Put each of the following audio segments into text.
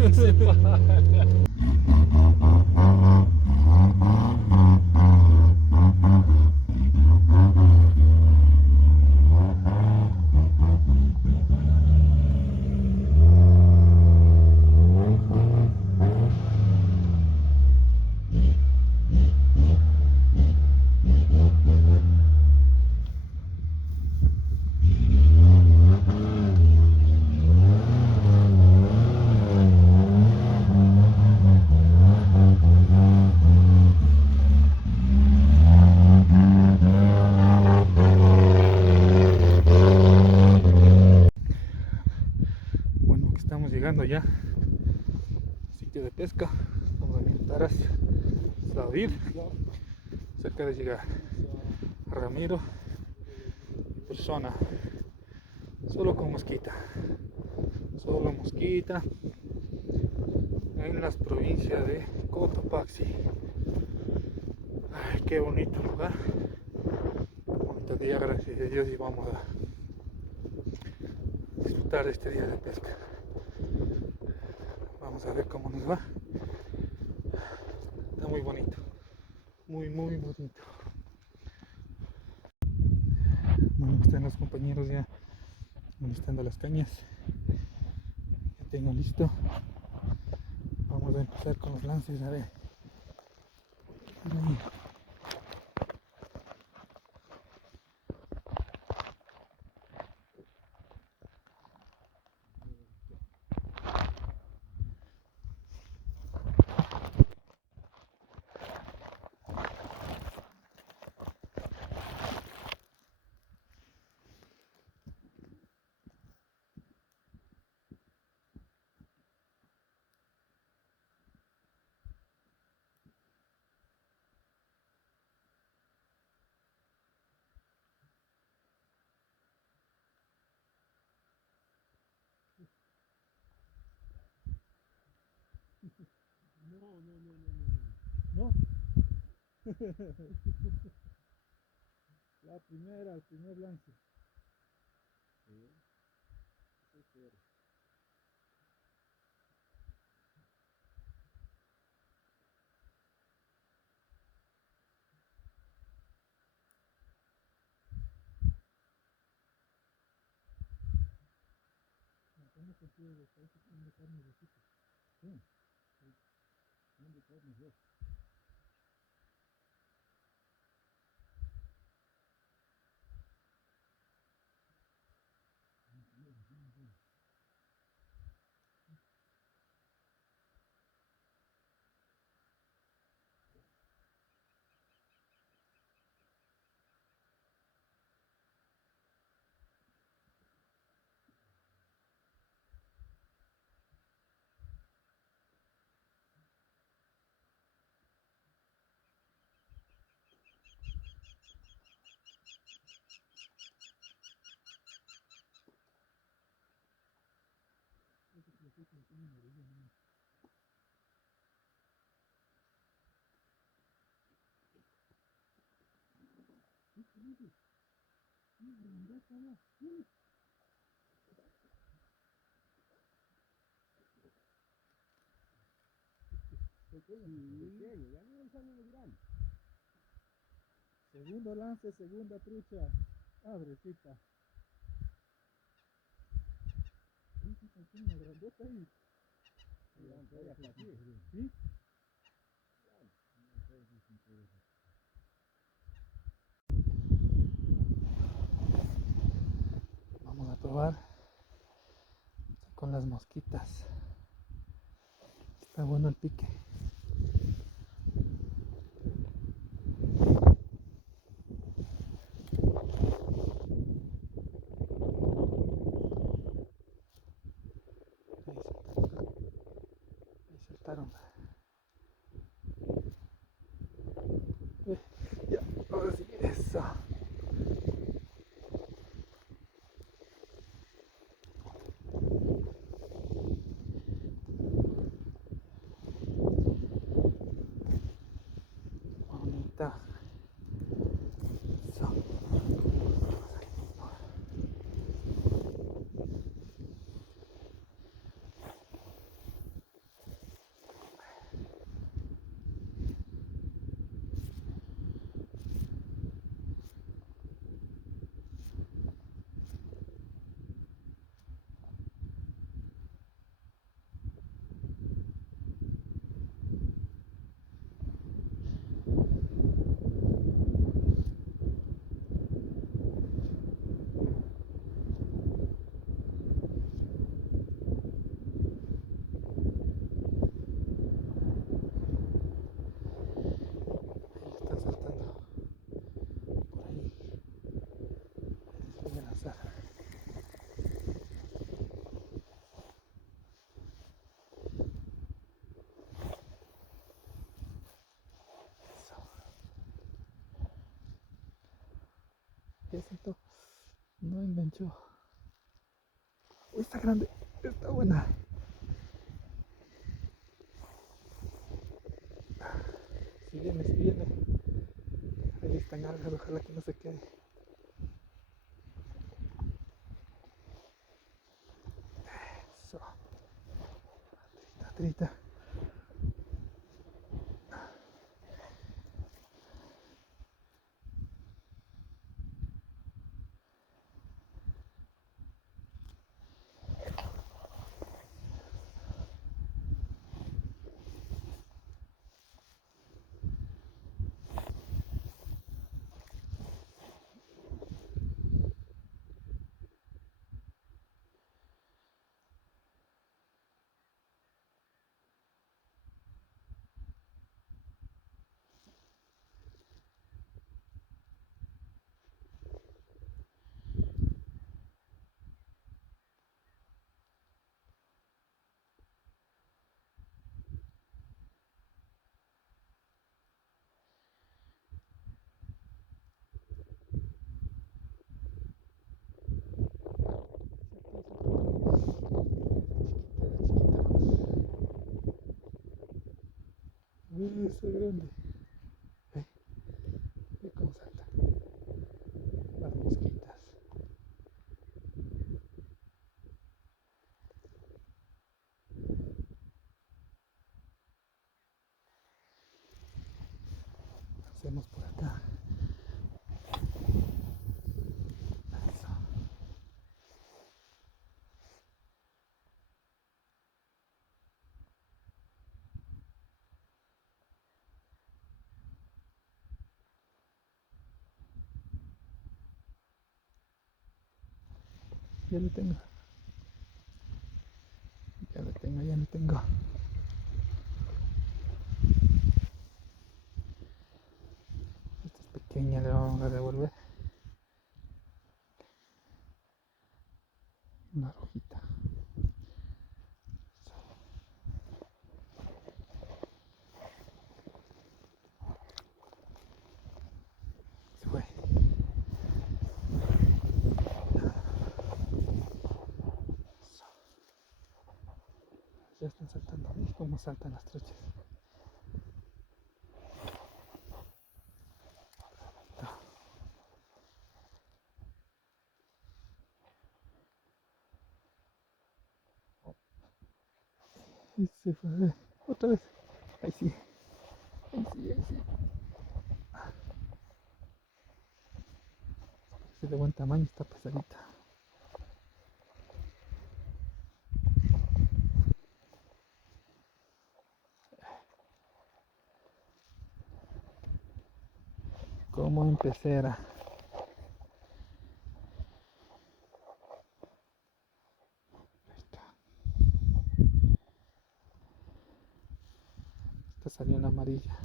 Se para. Bueno, que estamos llegando ya al sitio de pesca. Estamos en Taras, David, cerca de llegar. Ramiro, persona, solo con mosquita, solo mosquita, en las provincias de Cotopaxi. Ay, qué bonito lugar, bonito día, gracias a Dios, y vamos a disfrutar de este día de pesca. Vamos a ver cómo nos va. Está muy bonito, muy bonito. Bueno, están los compañeros ya molestando las cañas. Ya tengo listo. Vamos a empezar con los lances, a ver. Ahí. No. El primer lance. ¿Cómo consigo los países que de carne de chico? Sí, de carne yo. Pequeño, ya no sale muy grande. Segundo lance, segunda trucha. Abrecita. Tiene una grandota ahí. ¿Sí? Vamos a probar con las mosquitas. Está bueno el pique. Ahí saltaron. Ya, ahora sí, eso. Bonita. Eso. le siento. No enganchó. Uy, está grande. Está buena. Si viene, si viene. Ahí están algas, ojalá que no se quede. Eso. Trita, trita. Está grande. Ve, ve cómo salta. Las mosquitas. Hacemos por acá. Eso. Ya lo tengo. Ya lo tengo, ya lo tengo. Esta es pequeña, le vamos a devolver. Una rojita. Se fue. Eso. Ya están saltando. ¿Ves cómo saltan las truchas? Y se fue. Otra vez. Ahí sí. Ahí sí, ahí sí. Es de buen tamaño, está pesadita. Como en pecera. Ahí está. Esta salió en la amarilla.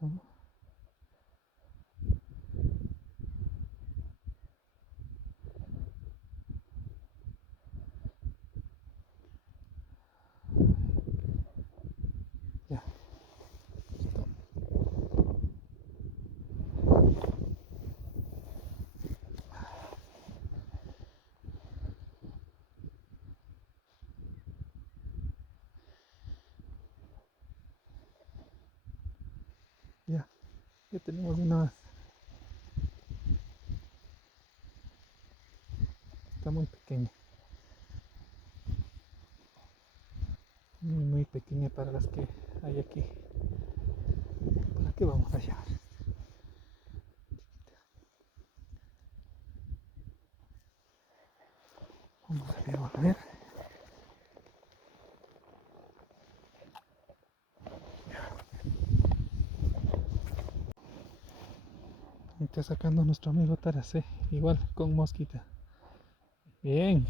Entonces, ya. Listo. Ya. Ya tenemos una más. Está muy pequeña. Muy, muy pequeña para las que hay aquí. ¿Para qué vamos a llevar? Vamos a ver, a ver. Está sacando nuestro amigo Taracé, igual con mosquita. Bien.